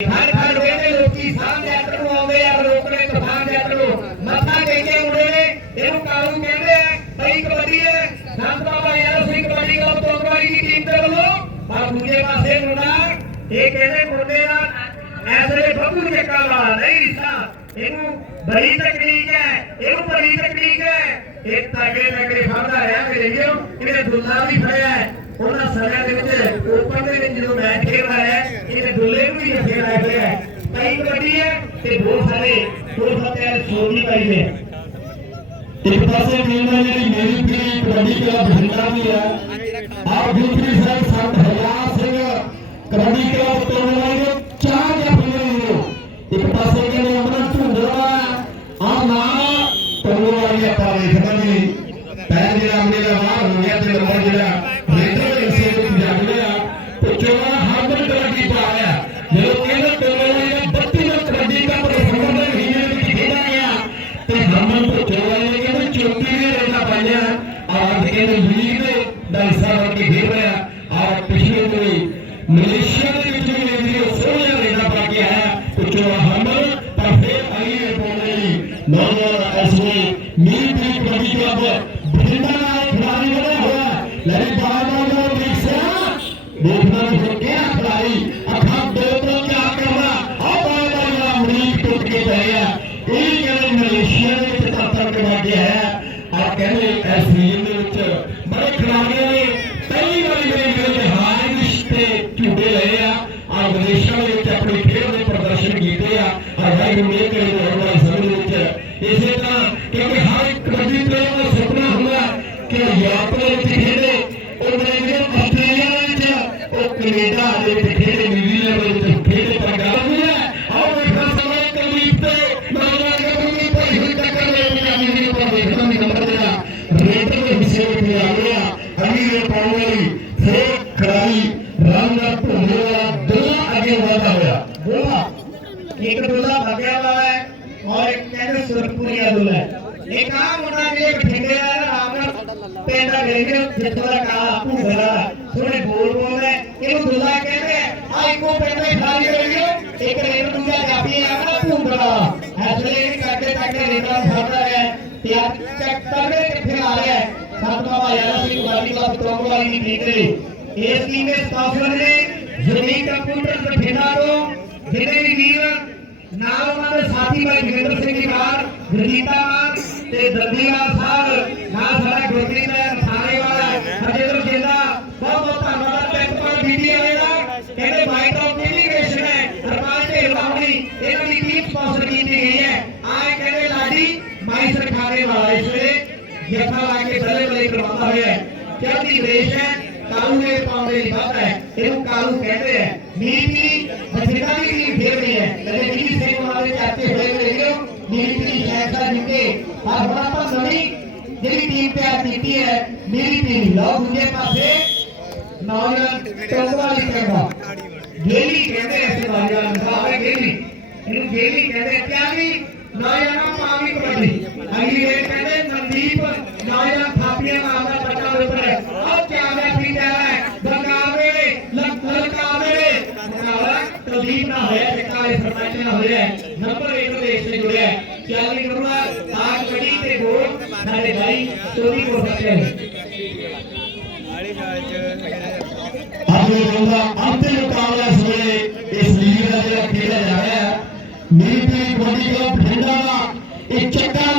ਹਰ ਹਰ ਵੇਲੇ ਲੋਕੀ ਸਾਹ ਯਾਤਰਾ ਨੂੰ ਆਉਂਦੇ ਆ, ਰੋਕਣੇ ਤੂਫਾਨ ਯਾਤਰਾ ਨੂੰ। ਮੱਥਾ ਟੇਕੇ ਮੁੰਡੇ ਨੇ, ਇਹਨੂੰ ਕਾਲੂ ਕਹਿੰਦੇ ਆ, ਬਈ ਕਬੱਡੀ ਹੈ ਸੰਤ ਬਾਬਾ ਯਾਰ ਸਿੰਘ ਕਬੱਡੀ ਕਲੱਬ ਤੋਕਵਾਲੀ ਦੀ ਟੀਮ ਦੇ ਵੱਲੋਂ ਪਰ ਦੂਜੇ ਪਾਸੇ ਮੁੰਡਾ, ਇਹ ਕਹਿੰਦੇ ਮੁੰਡੇ ਦਾ ਐਸਰੇ ਬੱਬੂ ਚੱਕਾ ਵਾਲਾ, ਨਹੀਂ ਰਿਸ਼ਤਾ। ਇਹਨੂੰ ਬੜੀ ਤਕਲੀਫ ਹੈ ਇਹਨੂੰ ਬੜੀ ਤਕਲੀਫ ਹੈ ਇਹ ਤਗੜੇ ਤਗੜੇ ਫੜਦਾ ਰਿਹਾ ਮੇਰੇ ਵੀਰੋ, ਇਹਨੇ ਦੁੱਲਾ ਵੀ ਫੜਿਆ। ਉਹਨਾਂ ਸਮਿਆਂ ਦੇ ਵਿੱਚ ਓਪਨ ਦੇ ਵਿੱਚ ਜਦੋਂ ਮੈਚ ਖੇਡਦਾ ਹੈ ਇਹਨੇ ਦੁੱਲੇ ਨੂੰ ਵੀ ਰੱਖਿਆ ਹੋਇਆ ਹੈ ਕਈ ਕਬੱਡੀ ਹੈ ਤੇ ਬਹੁਤ ਸਾਰੇ ਦੋ ਸੱਤੇ ਸੋਲ ਨਹੀਂ ਪਾਈ ਨੇ ਇੱਕ ਪਾਸੇ ਟੀਮ ਹੈ ਜਿਹੜੀ ਮੇਰੀ ਪੀੜੀ ਕਬੱਡੀ ਕਲੱਬ ਬਠਿੰਡਾ ਦੀ ਹੈ ਔਰ ਦੂਸਰੀ ਸਾਈਡ ਸੰਤ ਹਰਜਾਨ ਸਿੰਘ ਕਬੱਡੀ ਕਲੱਬ ਤੋੜਵਾ నేను వీళ్ళు దాని సాధనకి ధీరమైన और पिछले कोई मलेशिया के बीच में लेकिन सोनिया रेडा पार्टी है तो कुछ हमल पर फिर आई है बोले। नौजवान ऐसे मीर पीर कभी के अब भिंडा खिलाड़ी बने हुआ लेकिन बार बार वो देखना तो देखना खिलाई अखा दो कनेडा के बठेरे न्यूजीलैंड के बठेरे पंजाब में है और मेरा समय करीब से मेरा कभी नहीं पर ही टक्कर ले लिया मेरे पर देखना नहीं नंबर देना रेट के विषय पे आ गया। अमीर पावली से खराई रामनाथ को मेरा दोनों आगे वादा होया बोला, एक डोला भगया वाला है और एक कहते सुरपुरिया डोला है। एक काम होना चाहिए ठेकेदार रामनाथ पेंडा लेके जितना कहा आपको भरा। थोड़े बोल बोल ಇರುವುದಿಲ್ಲ ಯಾಕೆಂದ್ರೆ ಆ ಇಕ್ವಿಪ್ಮೆಂಟ್ ಖಾಲಿಗಳಿವೆ ಏಕೆಂದ್ರೆ ಇನ್ನು ಮುಂದೆ ಜಾಪಿಯ ಕೂಂಬಳ ऐसे करते करते रिटर्न होता है, त्याग चेक करने के फिर आ रहे सातवा यारा सिंह वाली का टोकरी वाली निकली इस टीम में स्टाफर ने यूनिक कंप्यूटर पर तो भेजा दो जिन्हें भी वीर, नाम हमारे साथी भाई जोगिंद्र सिंह जी बार रजीता बार ते दर्दीवाल सर ना सारा गोत्री में ਹੋਇਆ ਹੈ ਚੜ੍ਹਦੀ ਰੇਸ਼ ਹੈ ਕਾਲੂ ਦੇ ਪਾਉਂਦੇ ਦੀ ਬਾਤ ਹੈ ਇਹਨੂੰ ਕਾਲੂ ਕਹਿੰਦੇ ਆ ਨੀਤੀ ਬਠਿੰਡਾ ਦੀ ਟੀਮ ਖੇਡ ਰਹੀ ਹੈ ਕਦੇ ਜੀ ਸਿੰਘ ਉਹਨਾਂ ਦੇ ਚਾਚੇ ਹੋਏ ਹੋਏ ਨੇ ਨੀਤੀ ਸ਼ੈਖਾ ਜਿੱਤੇ ਪਰ ਹੁਣ ਆਪਾਂ ਨਵੀਂ ਜਿਹੜੀ ਟੀਮ ਤਿਆਰ ਕੀਤੀ ਹੈ ਮੇਰੀ ਟੀਮ ਲਓ ਦੂਜੇ ਪਾਸੇ ਨੌਜਵਾਨ ਟੋਕਵਾ ਦੀ ਕਹਿੰਦਾ ਗੇਲੀ ਕਹਿੰਦੇ ਇਸ ਬਾਜਾ ਸਾਹਿਬ ਹੈ ਗੇਲੀ ਇਹਨੂੰ ਗੇਲੀ ਕਹਿੰਦੇ ਪਿਆਰੀ ਨੌਜਵਾਨਾਂ ਪਾਵੀ ਕਬੱਡੀ ਅਗਲੀ ਵੇਰ ਕਹਿੰਦੇ ਮਨਦੀਪ ਨੌਜਵਾਨ ਥਾਪੀਆਂ ਮਾਰਦਾ जुड़े नंबर एक प्रदेश से जुड़े चाली नंबर आठ कड़ी से वोट साढ़े भाई चोरी हो सकते हैं अब ये कहूँगा अंतिम मुकाबला इस वे इस लीग का जो खेला जा रहा है मेरी टीम बॉडी क्लब ढंडा का एक चक्कर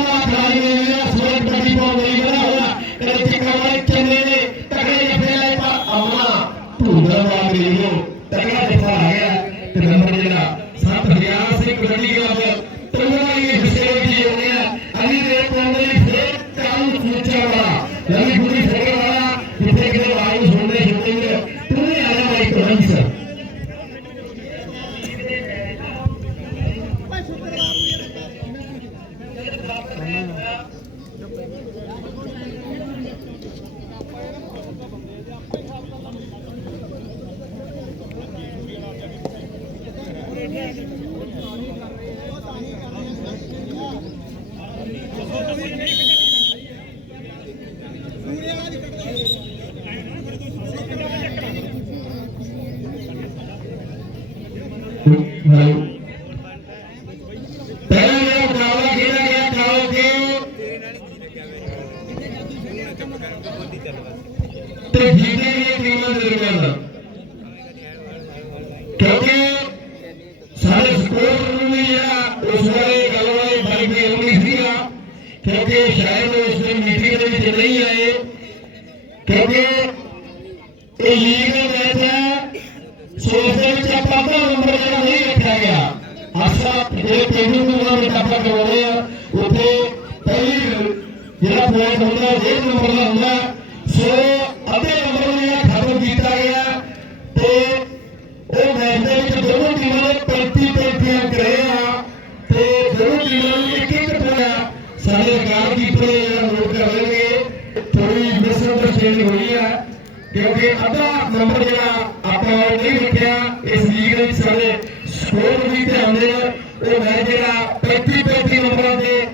తీర్చేవాడా क्योंकि आए क्योंकि ये लीगल मैच है सोशल नहीं रखा गया उसे ਹੁੰਦਾ ਉਹ ਨੰਬਰ ਦਾ ਹੁੰਦਾ। ਸੋ ਅੱਧੇ ਨੰਬਰ ਨੂੰ ਖਤਮ ਕੀਤਾ ਗਿਆ ਤੇ ਉਹ ਮੈਚ ਦੇ ਵਿੱਚ ਦੋਨੋਂ ਟੀਮਾਂ ਨੇ 35 35 ਅੰਕ ਰਹੇ ਆ ਤੇ ਦੋਨੋਂ ਟੀਮਾਂ ਨੂੰ ਇੱਕ ਇੱਕ ਪੁਆਇੰਟ ਸਾਡੇ ਗਾਲ ਕੀਪਰ ਨੋਟ ਕਰ ਲੈਣਗੇ ਥੋੜੀ ਮਿਸਅੰਡਰਸਟੈਂਡਿੰਗ ਹੋਈ ਹੈ ਕਿਉਂਕਿ ਅੱਧਾ ਨੰਬਰ ਜਿਹੜਾ ਆਪਾਂ ਨਹੀਂ ਰੱਖਿਆ, ਇਸ ਲੀਗ ਦੇ ਵਿੱਚ ਸਾਡੇ ਸਕੋਰ ਵੀ ਧਿਆਨ ਦੇ ਉਹ ਮੈਚ ਜਿਹੜਾ 35 35 ਨੰਬਰਾਂ ਤੇ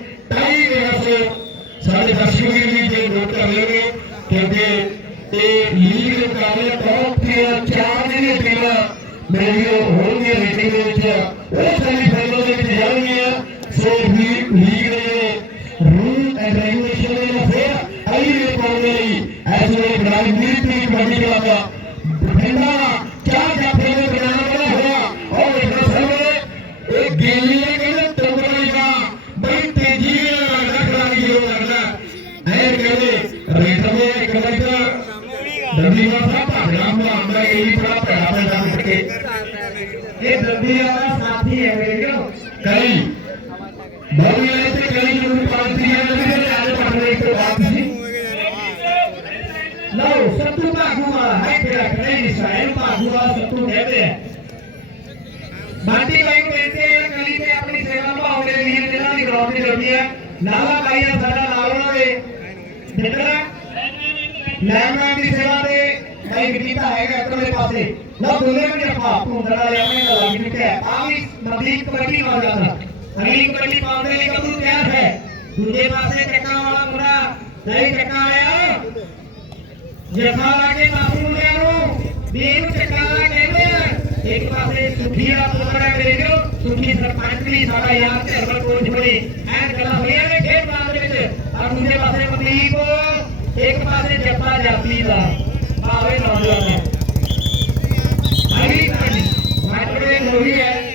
ਸਾਡੇ ਦਰਸ਼ਕ ਵੀਰ ਵੀ ਜੇ ਨੋਟ ਕਰ ਲੈਣਗੇ ਕਿਉਂਕਿ ਇਹ ਲੀਗ ਦੇ ਮੁਕਾਬਲੇ ਬਹੁਤ ਹੀ ਚਾਰ ਜਿਹੜੀਆਂ ਟੀਮਾਂ ਮੇਰੀਆਂ ਹੋਣਗੀਆਂ ਰੇਟਿੰਗ ਦੇ ਵਿੱਚ ਉਹ ਸੈਮੀਫਾਈਨਲ ਦੇ ਵਿੱਚ ਜਾਣਗੀਆਂ ਸੋ ਵੀ ਲੀਗ ਦੇ ਜਿਹੜੇ ਰੂਲ ਐਂਡ ਰੈਗੂਲੇਸ਼ਨ ਦੇ ਨਾਲ ਫਿਰ ਆਈ ਰੇ ਪਾਉਣ ਦੇ ਲਈ ਐਸ ਵੇ ਬਣਾਈ ਮਿਲਟਰੀ ਕਬੱਡੀ ਕਲੱਬ એ દ્રવ્યના સાથી એમેરિયો કરી ભવ્ય રીતે કરી નું પાંત્રીય લગી આજે પાઠને એક વાત છે. લો શત્રુ પાગુવા હાય પેલા કને ઇસરાયલ પાગુવા શત્રુ કહેતે બાટી ભાઈ કહેતે કલી કે આપણી સેવામાં આવડેલી હે તેનાની ગ્રામની દ્રવ્ય નાલા કાયા સાડા નારોના વે બેટરા નામા ની काही भीतीचा आहे का कलेपासे न बोले म्हणजे पाप तू धडा या में लगा मिलते है आवी नदी कटी मार जाता अगली कटी पावने का तू तैयार है। दूजे पासे टका वाला मुरा नहीं टका आया जफाला के बापू ने रो बीन टकाला कहते हैं। एक पासे सुखिया पुतरा के लेजो सुखी सरपंच की सारा यार से हर कोच बने। ऐ गला होया ने खेल मामले में और दूसरे पासे मदली को, एक पासे जप्पा जाती दा। ਸਾਰੇ ਨੌਜਵਾਨ। ਹੈ ਅਗਲੀ ਕਹਾਣੀ ਮਾਈਕਰੋਵੇਵ मूवी है